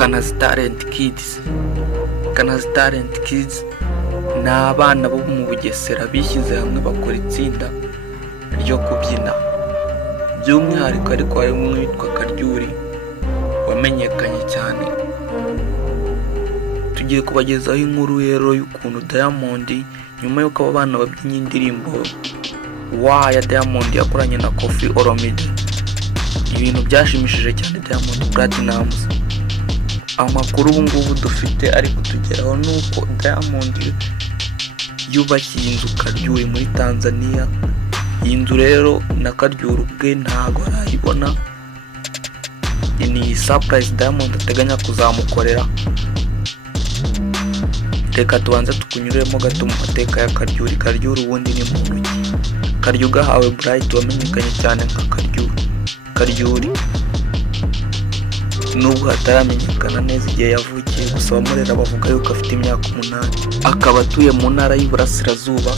Kanazi Talent Kids. Kanazi Talent Kids ni abana bo mu Bugesera bishyize hamwe bakora itsinda ryo kubyina, by'umwihariko ariko harimo uwitwa Karyuri wamenyekanye cyane. Tugiye kubagezaho inkuru rero y'ukuntu Diamond nyuma y'uko abo bana babyinnye indirimbo ya Diamond yakoranye na Koffi Olomide, ibintu byashimishije cyane Diamond Platnumz. Amakuru ubu ngubu dufite ari kutugeraho nuko Diamond yubakiye inzu Karyuri muri Tanzania. Iyi nzu rero na Karyuri ubwe ntago arayibona, ni surprise Diamond ateganya kuzamukorera. Reka tubanze tukunyuremo gato mu mateka ya Karyuri. Karyuri ubundi ni muntu ki? Karyuri gahawe Bright wamenyekanye cyane nka Karyuri nubwo hataramenyekana neza igihe yavukiye, gusa abamurera bavuga yuko afite imyaka 8. Akaba atuye mu ntara y'Iburasirazuba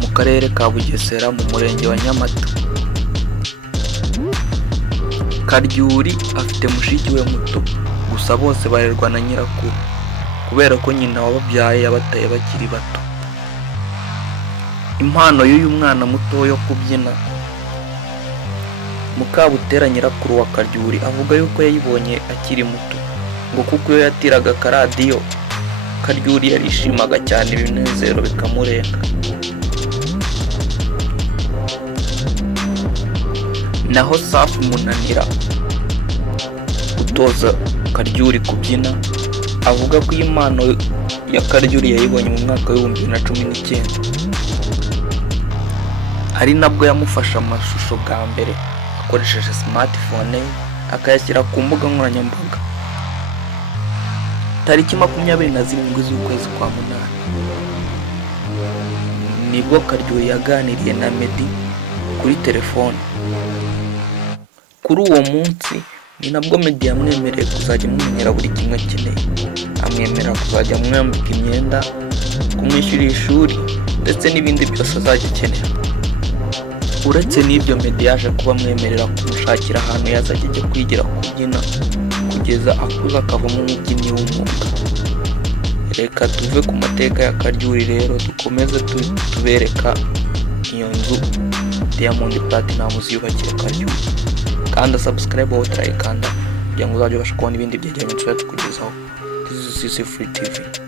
mu karere ka Bugesera mu murenge wa Nyamata. Karyuri afite mushiki we muto, gusa bose barerwa na nyirakuru kubera ko nyina wababyaye yabataye bakiri bato. Impano y'uyu mwana muto yo kubyina, Mukabutera nyirakuru wa Karyuri avuga yuko yayibonye akiri muto, ngo kuko iyo yatiraga akaradiyo Karyuri yarishimaga cyane, ibinezero bikamurenga. Naho Safi Munanira utoza Karyuri kubyina avuga ko impano ya Karyuri yayibonye mu mwaka wa 2019, ari nabwo yamufasha amashusho bwa mbere akoresheje smartphone akayashyira ku mbuga nkoranyambaga. Tariki 27 z'ukwezi kwa Munani nibwo Karyuri yaganiriye na Meddy kuri telefone. Kuri uwo munsi ni nabwo Meddy yamwemereye kuzajya amumenyera buri kimwe akeneye, amwemerera kuzajya amwambika imyenda, kumwishyurira ishuri ndetse n'ibindi byose azajya akenera. Uretse n'ibyo, Meddy yaje kuba amwemerera kumushakira ahantu yazajya ajya kwigira kubyina kugeza akuze akavamo umubyinnyi w'umwuga. Reka tuve ku mateka ya Karyuri rero dukomeze tubereka iyo nzu Diamond Platnumz yubakiye Karyuri. Kanda subscribe aho utarayikanda kugira ngo uzajye ubasha kubona ibindi byegeranyo tukugezaho. This is CC Free TV.